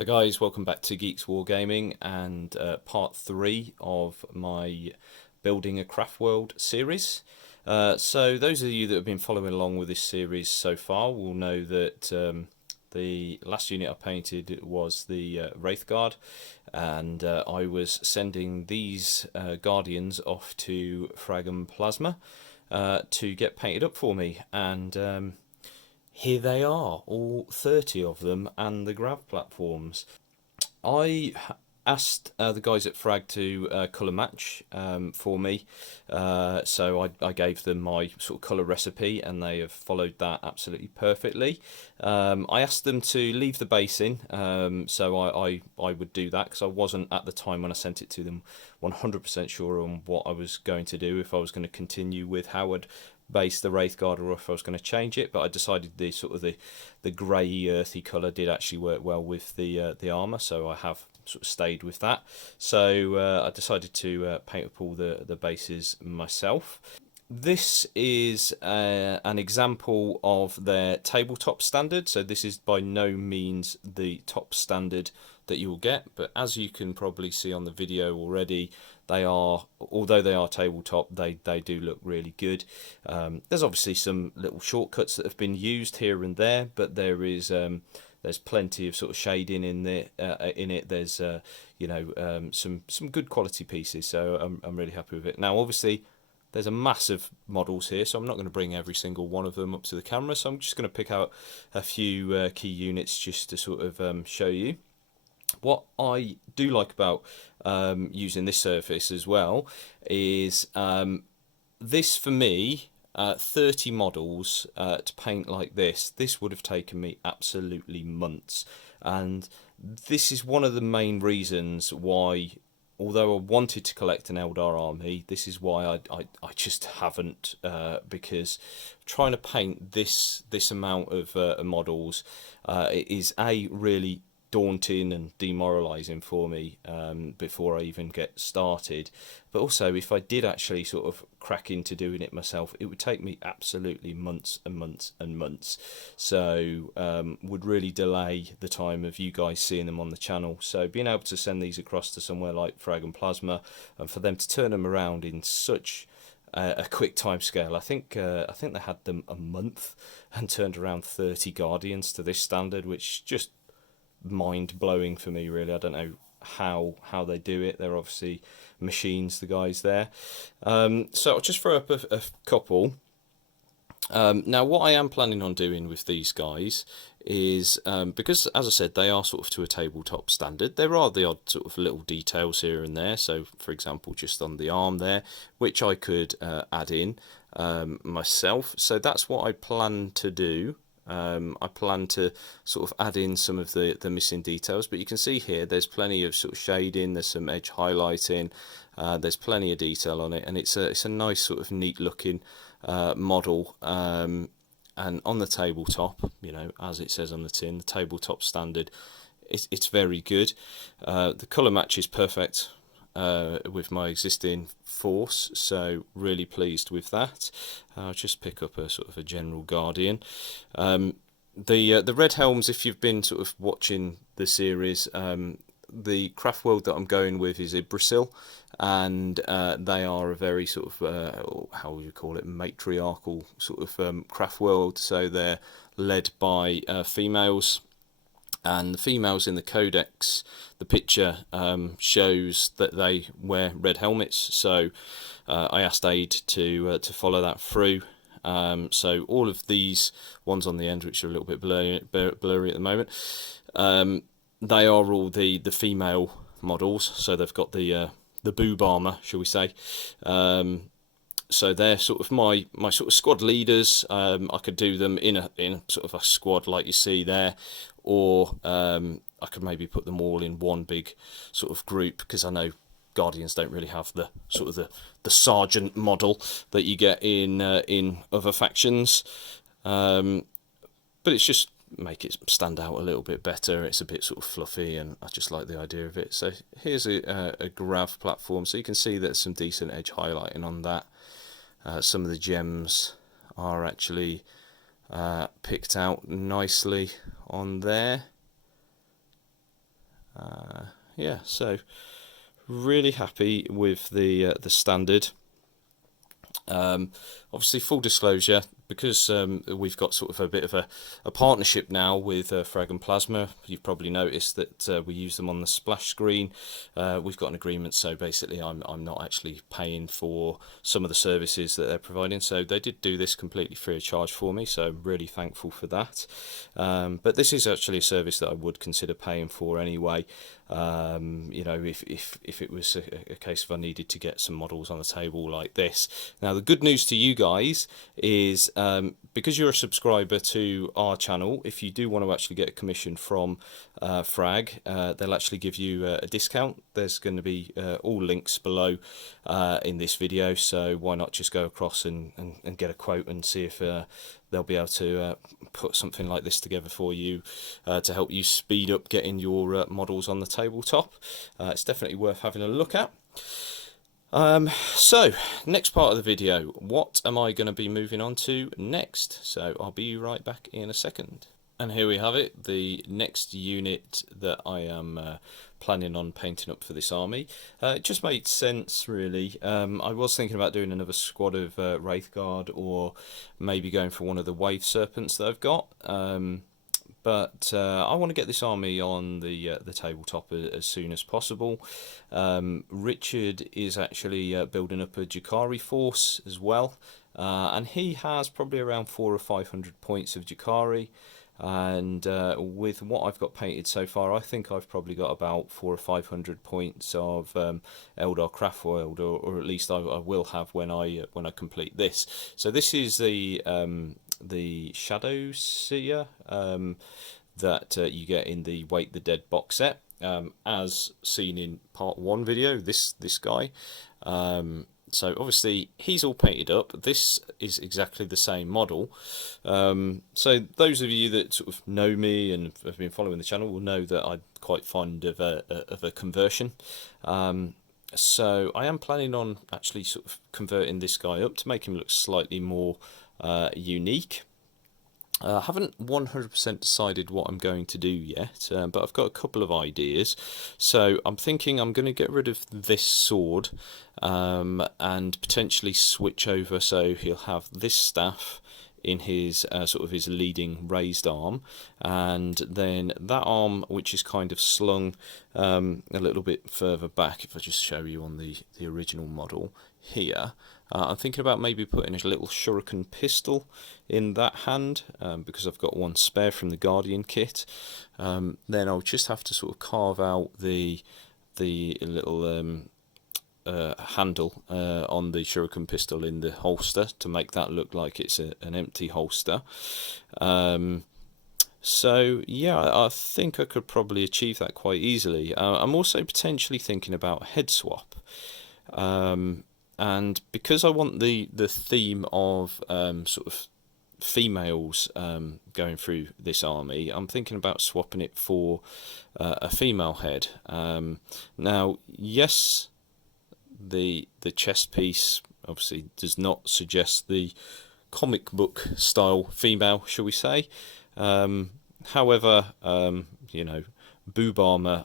Hi guys, welcome back to Geeks Wargaming and part 3 of my Building a Craftworld series. So those of you that have been following along with this series so far will know that the last unit I painted was the Wraith Guard, and I was sending these Guardians off to Frag and Plasma to get painted up for me, and here they are, all 30 of them, and the grav platforms. I asked the guys at Frag to colour match for me, so I gave them my sort of colour recipe, and they have followed that absolutely perfectly. I asked them to leave the base in, so I would do that because I wasn't at the time when I sent it to them 100% sure on what I was going to do, if I was going to continue with Howard base the Wraith Guard or if I was going to change it, but I decided the sort of the grey earthy colour did actually work well with the armour, so I have sort of stayed with that. So I decided to paint up all the bases myself. This is an example of their tabletop standard, so this is by no means the top standard that you will get, but as you can probably see on the video already, they are, although they are tabletop, they do look really good. There's obviously some little shortcuts that have been used here and there, but there's plenty of sort of shading in there in it. There's some good quality pieces, so I'm really happy with it. Now obviously there's a massive models here, so I'm not going to bring every single one of them up to the camera, so I'm just going to pick out a few key units just to sort of show you. What I do like about using this surface as well is this, for me, 30 models to paint like this would have taken me absolutely months, and this is one of the main reasons why, although I wanted to collect an Eldar army, this is why I just haven't, because trying to paint this amount of models is really daunting and demoralizing for me before I even get started. But also, if I did actually sort of crack into doing it myself, it would take me absolutely months and months and months, so would really delay the time of you guys seeing them on the channel. So being able to send these across to somewhere like Frag and Plasma, and for them to turn them around in such a quick time scale. I think they had them a month and turned around 30 Guardians to this standard, which just mind-blowing for me, really. I don't know how they do it. They're obviously machines, the guys there. So I'll just throw up a couple. Now what I am planning on doing with these guys is, because as I said, they are sort of to a tabletop standard, there are the odd sort of little details here and there. So for example, just on the arm there, which I could add in myself. So that's what I plan to do. I plan to sort of add in some of the missing details, but you can see here there's plenty of sort of shading, there's some edge highlighting, there's plenty of detail on it, and it's a nice sort of neat looking model. And on the tabletop, you know, as it says on the tin, the tabletop standard, it's very good. The colour match is perfect with my existing force, so really pleased with that. I'll just pick up a sort of a general Guardian. The red helms, if you've been sort of watching the series, the Craftworld that I'm going with is Ibrasil, and they are a very sort of how would you call it, matriarchal sort of Craftworld. So they're led by females, and the females in the codex, the picture shows that they wear red helmets. So I asked Aid to follow that through. So all of these ones on the end, which are a little bit blurry at the moment, they are all the female models. So they've got the boob armor, shall we say. So they're sort of my sort of squad leaders. I could do them in a sort of a squad like you see there, or I could maybe put them all in one big sort of group, because I know Guardians don't really have the sort of the sergeant model that you get in other factions. But it's just make it stand out a little bit better. It's a bit sort of fluffy, and I just like the idea of it. So here's a grav platform, so you can see there's some decent edge highlighting on that. Some of the gems are actually picked out nicely on there. Yeah, so really happy with the standard. Obviously, full disclosure, because we've got sort of a bit of a partnership now with Frag and Plasma. You've probably noticed that we use them on the splash screen. We've got an agreement, so basically I'm not actually paying for some of the services that they're providing. So they did do this completely free of charge for me, so I'm really thankful for that. But this is actually a service that I would consider paying for anyway. You know, if it was a case of I needed to get some models on the table like this. Now, the good news to you guys is because you're a subscriber to our channel, if you do want to actually get a commission from Frag, they'll actually give you a discount. There's going to be all links below in this video, so why not just go across and get a quote and see if they'll be able to put something like this together for you to help you speed up getting your models on the tabletop. It's definitely worth having a look at. So, next part of the video, what am I going to be moving on to next? So, I'll be right back in a second. And here we have it, the next unit that I am planning on painting up for this army. It just made sense, really. I was thinking about doing another squad of Wraithguard, or maybe going for one of the Wave Serpents that I've got. But I want to get this army on the tabletop as soon as possible. Richard is actually building up a Jakari force as well, and he has probably around 400 or 500 points of Jakari. And with what I've got painted so far, I think I've probably got about 400 or 500 points of Aeldari Craftworld, or at least I will have when I complete this. So this is the Shadow Seer that you get in the Wake the Dead box set, as seen in part 1 video. This guy. So obviously he's all painted up. This is exactly the same model. So those of you that sort of know me and have been following the channel will know that I'm quite fond of a conversion. So I am planning on actually sort of converting this guy up to make him look slightly more unique. I haven't 100% decided what I'm going to do yet, but I've got a couple of ideas. So I'm thinking I'm going to get rid of this sword and potentially switch over so he'll have this staff in his sort of his leading raised arm, and then that arm which is kind of slung a little bit further back. If I just show you on the original model here, I'm thinking about maybe putting a little shuriken pistol in that hand, because I've got one spare from the Guardian kit. Then I'll just have to sort of carve out the little handle on the shuriken pistol in the holster to make that look like it's an empty holster. So yeah, I think I could probably achieve that quite easily. I'm also potentially thinking about head swap. And because I want the theme of sort of females going through this army, I'm thinking about swapping it for a female head. Now, yes, the chest piece obviously does not suggest the comic book style female, shall we say. However, you know, boob armor,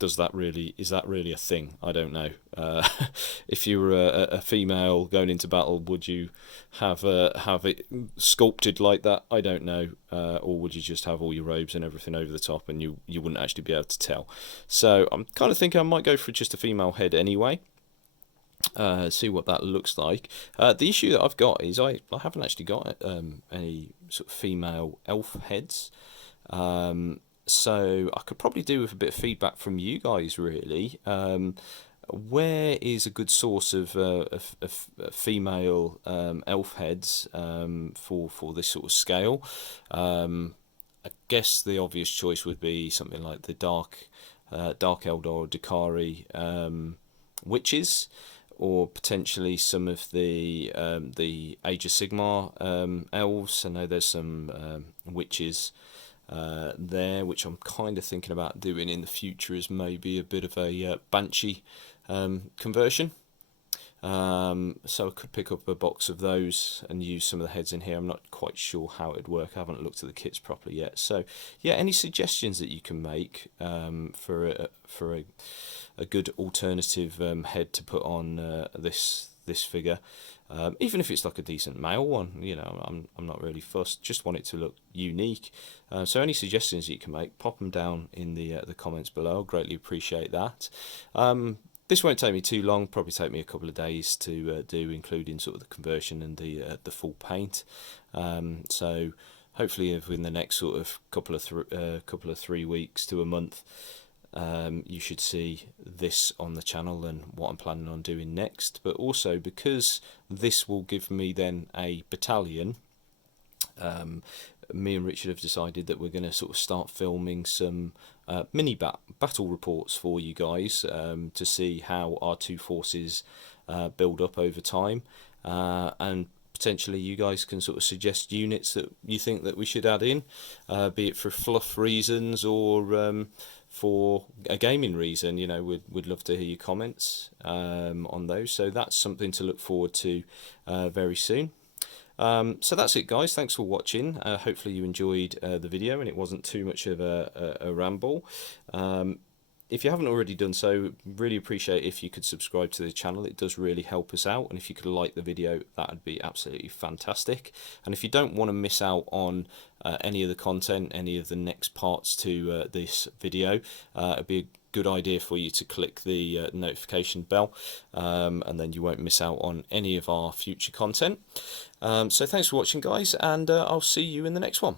is that really a thing? I don't know. If you were a female going into battle, would you have it sculpted like that? I don't know. Or would you just have all your robes and everything over the top, and you wouldn't actually be able to tell? So I'm kind of thinking I might go for just a female head anyway. See what that looks like. The issue that I've got is I haven't actually got any sort of female elf heads. So I could probably do with a bit of feedback from you guys, really. Where is a good source of female elf heads for this sort of scale? I guess the obvious choice would be something like the Dark Eldar or Dakari witches, or potentially some of the Age of Sigmar elves. I know there's some witches there, which I'm kind of thinking about doing in the future as maybe a bit of a Banshee conversion. So I could pick up a box of those and use some of the heads in here. I'm not quite sure how it'd work. I haven't looked at the kits properly yet. So yeah, any suggestions that you can make for a good alternative head to put on this figure, even if it's like a decent male one, you know, I'm not really fussed. Just want it to look unique. So any suggestions you can make, pop them down in the comments below. I'll greatly appreciate that. This won't take me too long. Probably take me a couple of days to do, including sort of the conversion and the full paint. So hopefully within the next sort of couple of 3 weeks to a month, you should see this on the channel and what I'm planning on doing next. But also, because this will give me then a battalion, me and Richard have decided that we're going to sort of start filming some mini battle reports for you guys, to see how our two forces build up over time, and potentially you guys can sort of suggest units that you think that we should add in, be it for fluff reasons or for a gaming reason. You know, we'd love to hear your comments on those. So that's something to look forward to very soon. So that's it, guys. Thanks for watching. Hopefully you enjoyed the video and it wasn't too much of a ramble. If you haven't already done so, really appreciate if you could subscribe to the channel. It does really help us out, and if you could like the video, that would be absolutely fantastic. And if you don't want to miss out on any of the content, any of the next parts to this video, it'd be a good idea for you to click the notification bell, and then you won't miss out on any of our future content. So thanks for watching, guys, and I'll see you in the next one.